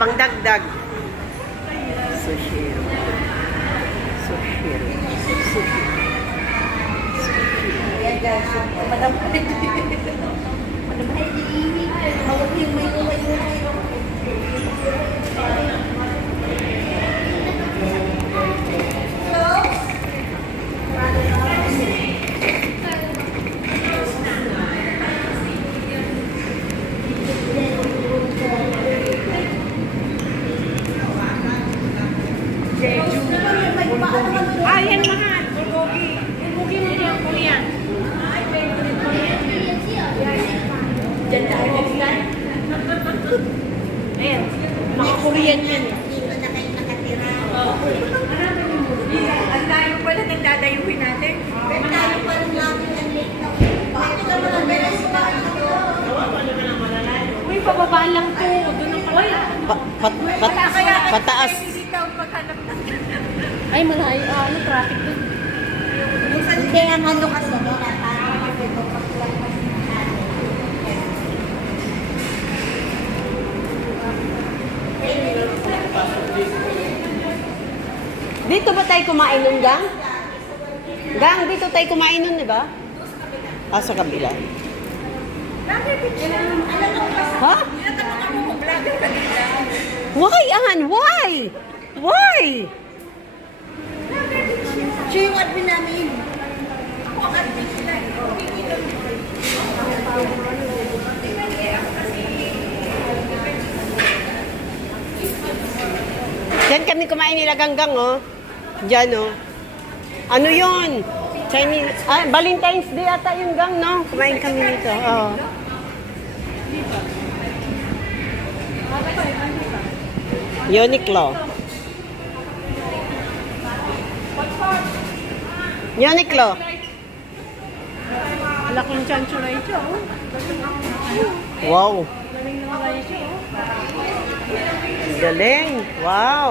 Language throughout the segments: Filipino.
Pang dagdag. Sushi. Sushi. Sushi. Ayan guys, Madam Heidi. Madam Heidi. Hawak yung may Ayan mahal, bulgogi. Bulgogi mo yung Korean. Diyan tayo yan. Ayan, mga Korean yan. Dito na kayo nakatira. Ang layo pala ng dadayuhin natin. Pero tayo pa rin namin ang late na. Bakit ka naman beres pa? Uy, pababaan lang po. Doon ang pala. Pataas. Ay, malayo. Ano, traffic doon. Hindi ang ano kasi nila. Parang magpapagpag lang. Dito ba tayo kumain nun, Gang? Gang, dito tayo kumain nun, di ba? Sa kabila. Ha? Why, Ann? Why? Why? Siya yung admin namin. Ako ang admin sila. Diyan kami kumain nila Ganggang, oh. Diyan, oh. Ano yun? Chinese. Valentine's Day ata yung Gang, no? Kumain kami nito. Oh. Uniqlo. Uniqlo. Laking chancho na ito. Wow. Galing na wala ito. Galing. Wow.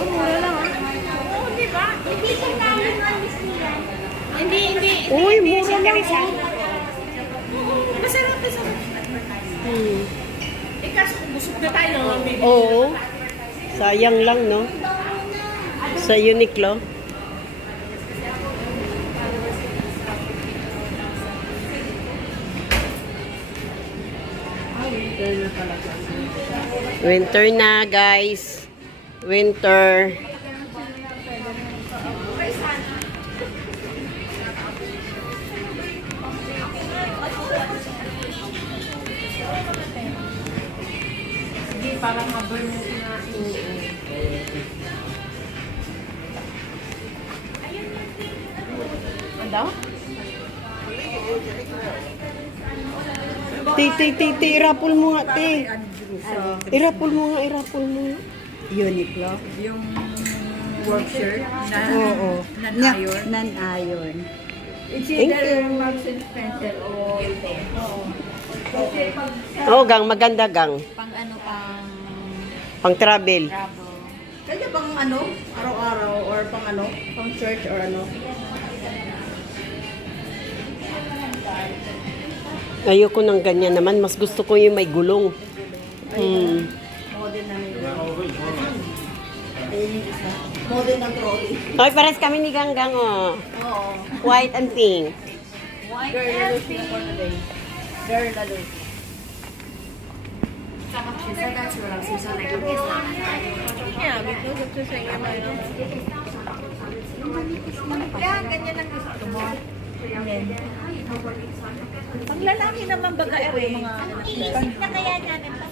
Mura lang, ah. Oo, di ba? Hindi siya namin alis nila. Hindi. Uy, mura lang. Masarap. Eh, kaso kung busog na tayo, maybe. Oo. Sayang lang, no? Sa Uniqlo. Winter na, guys. Winter. Hindi, parang ma-burn yung sinain. Ano daw? Ti, irapol mo nga, ti. Irapol mo nga. Uniqlo. Yung work shirt na Oo. non-iron. Non-iron. It's Thank either you. Marks and Spencer o Oo. Kasi pag Oh, Gang. Maganda, Gang. Pang ano, Pang travel. travel. Kaya pang ano, araw-araw or pang ano, pang church or ano. Ayoko ng ganyan naman. Mas gusto ko yung may gulong. Model namin. Ayun yung isa. Model ng trolley. Ay, pares kami ni Ganggang, oh. Oo. White and pink. White and pink. Girl na doon. yeah, because of the same Kaya ganyan ang gusto mo. Ang lalaki naman baga mga Iisip na kaya namin pa.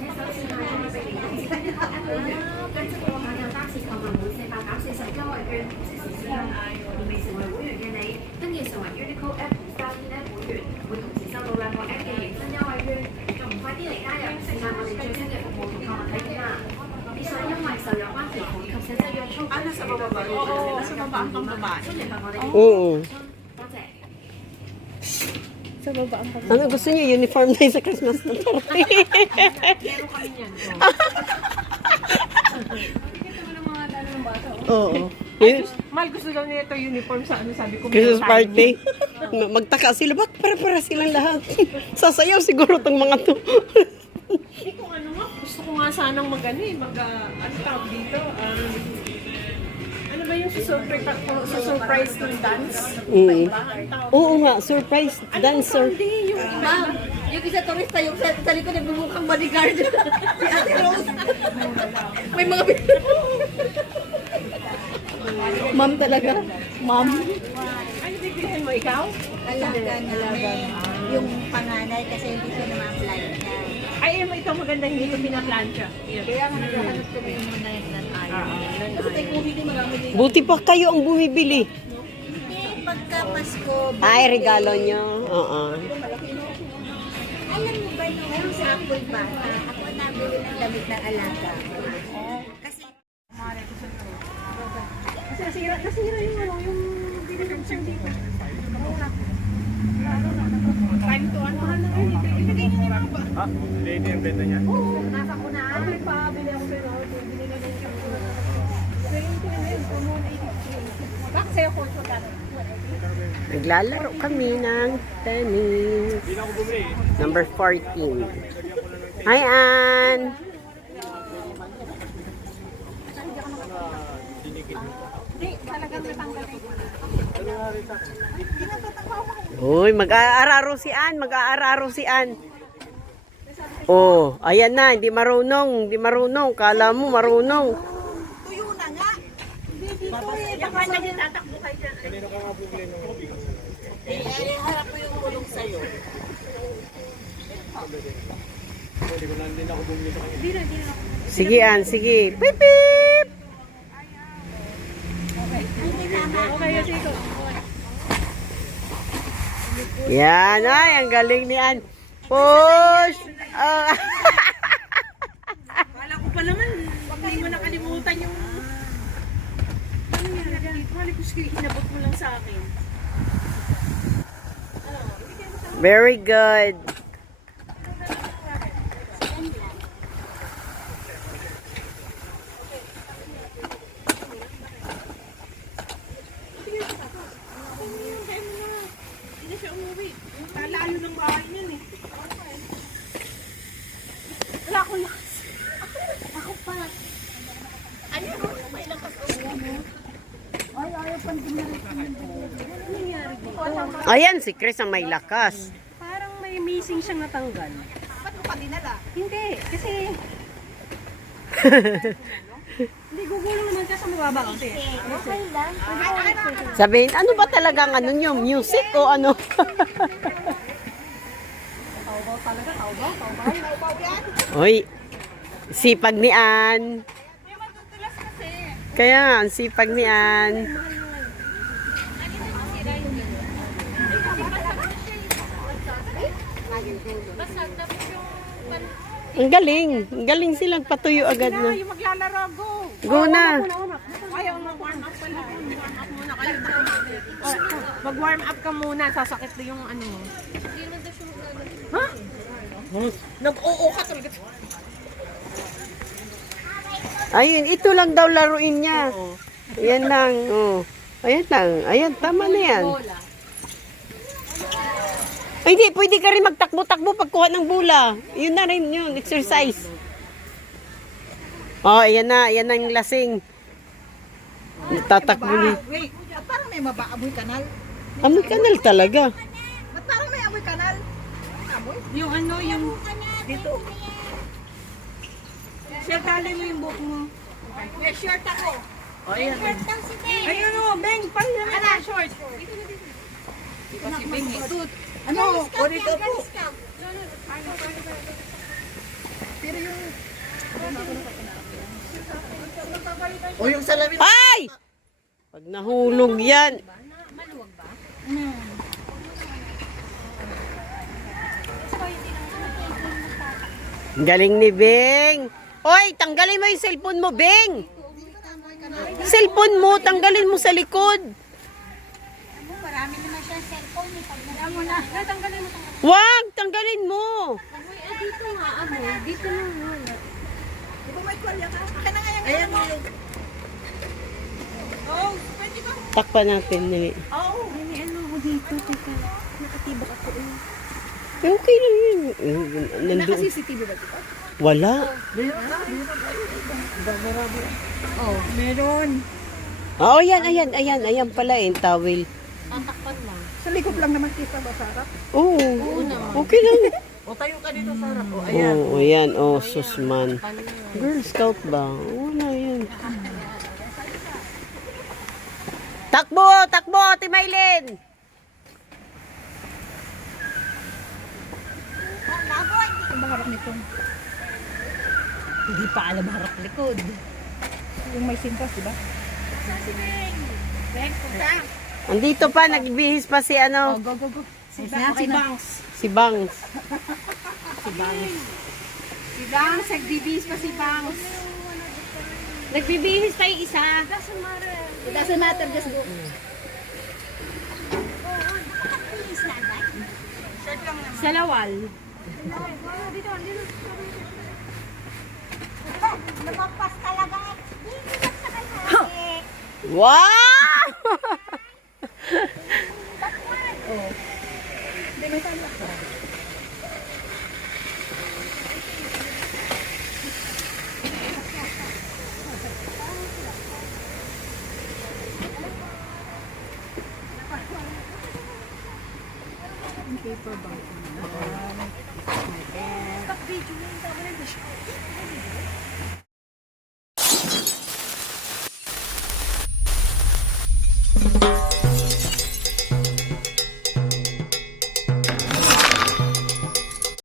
nasa bababa. Oo, nasa baba ang pambabae. Oo. Sa baba ang pag- Ano gusto niyo? Uniform na sa Christmas na party. Meron kami niyan. Oo. Mal, gusto daw niya ito uniform sa ano, sabi ko. Christmas party. Magtaka sila, bakit para silang lahat? Sasayaw siguro tong mga to. Kung ano nga, gusto ko nga sanang ano ano tawag dito, ano ba yung sa surprise ng dance? Mm. Oo nga, surprise dancer. Hindi, yung Ma'am, yung isa turista, yung sa likod ay bumukhang bodyguard. Si Ate Rose. May mga Ma'am talaga. Ma'am. ano bibilihin mo, ikaw? Alaga namin yung panganay kasi hindi siya naman-apply niya. Ay, ito maganda, hindi ko pinaplansya. Kaya nga naghahanap kami muna ng ayaw. Kasi kung hindi marami din. Buti pa kayo ang bumibili. Hindi, pagka Pasko. Ay, regalo nyo. Oo. Alam mo ba nung yung sa Apple ba, ako nabili ng damit ng alaga. Kasi Nasira yung ano, yung binigyan siya dito. Time to ano, ibigay niyo na ba? Ah, hindi yung benta niya? Oo, nasa ko na. May pabili ako pero binigyan na siya. So yung pinili ko mo na 83. Bakit sa'yo ko ito dati? Naglalaro kami ng tennis. Hindi na ako bumili. Number 14. Hi, Ann! Uy, mag-aararo si Ann, mag-aararo si Ann. Oh, ayan na, hindi marunong, hindi marunong. Kala mo marunong. tuyo na nga. Baka naging tatakbo kayo dyan. Kanino ka nga bumili ng bigas? Harap ko yung kulong sa'yo. Hindi ko na din ako bumili sa kanya. Sige, Ann, sige. Pip, pip! Okay, sige ko. Yan, ay, ang galing ni Ann. Push! Oh. Kala ko pa naman, hindi mo nakalimutan yung... Ano nangyari dito? Kala ko sige, hinabot mo lang sa akin. Very good. Hindi siya umuwi. Lalo ng bahay niyan eh. Wala akong lakas. Ako pa. Ano? May lakas ako. Ay, ayaw pang Ano nangyari dito? Ayan, si Chris ang may lakas. Parang may missing siyang natanggal. Ba't mo pa dinala? Hindi, kasi... Hindi, gugulong naman kasi mababa kasi. Okay lang. Sabihin, ano ba talagang ano nyo? Music o ano? Taubaw talaga, taubaw, taubaw. Uy, sipag ni Ann. May matutulas kasi. Kaya nga, ang sipag ni Ann. Ang galing. Ang galing silang patuyo agad na. Yung maglalaro, go. Go na. Ayaw, mag-warm up pala. Warm up muna kayo. Mag-warm up ka muna. Sasakit na yung ano mo. Ha? Nag-oo ka talaga. Ayun, ito lang daw laruin niya. Ayan lang. Oh. Ayan lang. Ayan, tama na yan. Ay, hindi. Pwede ka rin magtakbo-takbo pagkuha ng bola. Yun na rin yun. Exercise. Oh, ayan na. Ayan na yung lasing. Tatakbo ni. Wait, parang may amoy kanal. Amoy kanal talaga. Ba't parang may amoy kanal? Amoy? Yung ano, yung dito. Sir, tali mo yung buhok mo. May shirt ako. Ayan. Ayun o, Beng, pali naman na short. Kasi Beng, ito. Ano? O dito po. Pero yung... O yung salamin. Ay! Pag nahulog yan. Galing ni Beng. Oy, tanggalin mo yung cellphone mo, Beng. Cellphone mo, tanggalin mo sa likod. Marami naman siya cellphone. Pag mo na. Tanggalin mo. Wag, tanggalin mo. Dito nga, dito lang muna. Di ba may kwalya ka? Akin na nga yung ayan mo. Oh, pwede ba? Takpan natin. Nili. Oh. May ano ko dito. Teka, nakatibak ako. Okay lang yun. Nandun. Naka-CCTV ba dito? Wala. Oh, meron. Oh, ayan pala eh, towel. Tatakpan lang. Sa likod lang naman kita ba, Sarah? Oo. Okay lang. O tayo ka dito sa harap. O Oh, ayan. Oh, susman. Girl Scout ba? Wala yan. Takbo! Takbo! Timaylin! Ang baharap nito. Hindi pa alam harap likod. Yung may sintas, di ba? Andito pa, nagbihis pa si ano, Go. Si Bangs. si Bangs. Si Bangs, nagbibihis pa si Bangs. Nagbibihis tayo isa. It doesn't matter, just go. Sa lawal. Lumagpas talaga. Wow! Hindi, may tama ka. Paper bag. Stop video.